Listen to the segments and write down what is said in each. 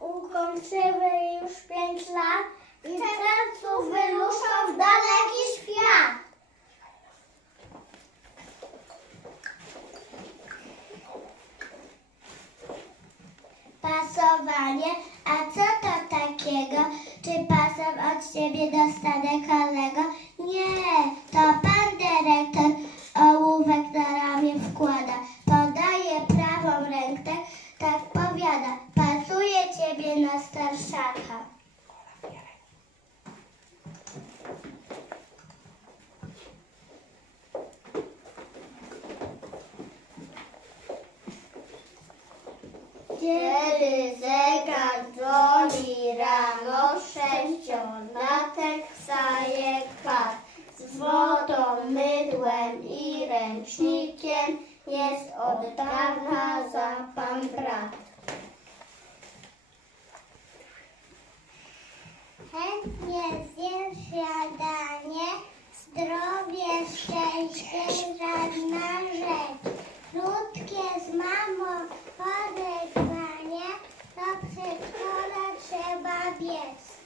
ukończyły już pięć lat i w sercu wyruszą w daleki świat. Pasowanie, a co to takiego? Czy pasem od ciebie dostanę kolego? Nie, to pan dyrektor i ręcznikiem jest od dawna za pan brat. Chętnie zjem śniadanie, zdrowie, szczęście, żadna rzecz. Krótkie z mamą odegwanie, do przedszkola trzeba biec.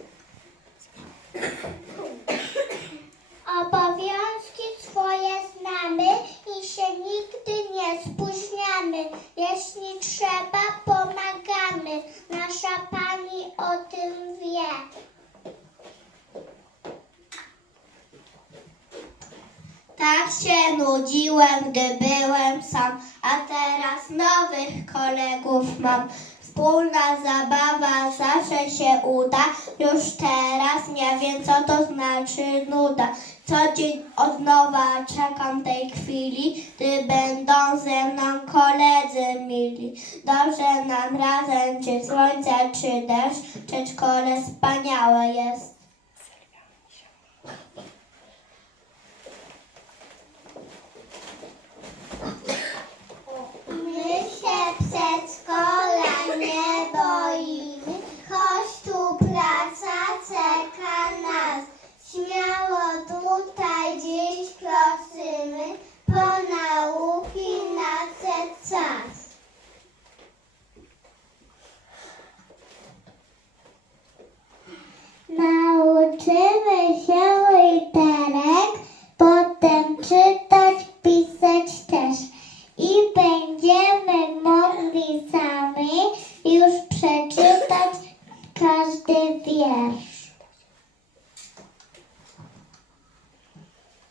Się nudziłem, gdy byłem sam, a teraz nowych kolegów mam. Wspólna zabawa zawsze się uda, już teraz nie wiem co to znaczy nuda. Co dzień od nowa czekam tej chwili, gdy będą ze mną koledzy mili. Dobrze nam razem, czy słońce, czy deszcz, przedszkole wspaniałe jest.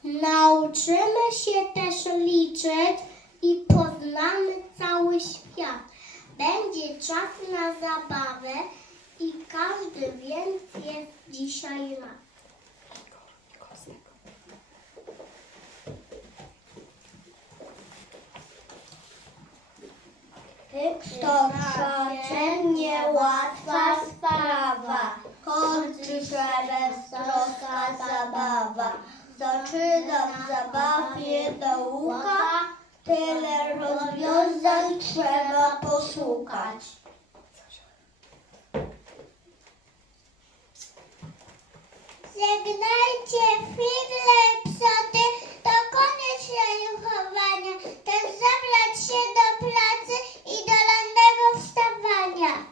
Nauczymy się też liczyć i poznamy cały świat. Będzie czas na zabawę i każdy więc jest dzisiaj lat. To krzacze niełatwa sprawa, kończy się beztroska zabawa. Zaczynam zabawie nauka, tyle rozwiązań trzeba poszukać. Żegnajcie chwilę psoty, to koniec rejuchowania. Też zabrać się do pracy i do rannego wstawania.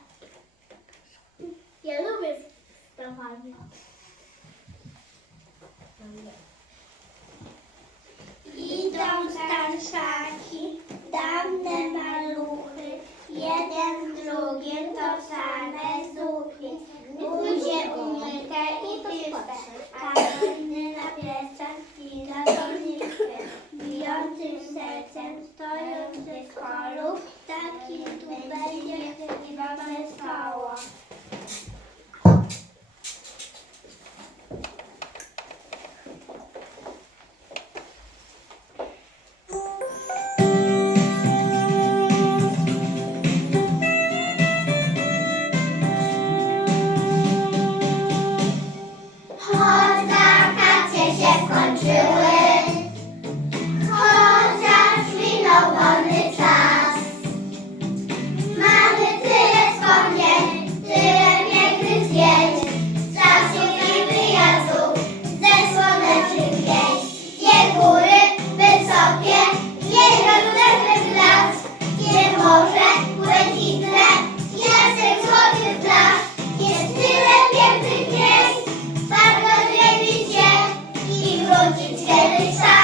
Ja lubię wstawanie. Bye. it's getting.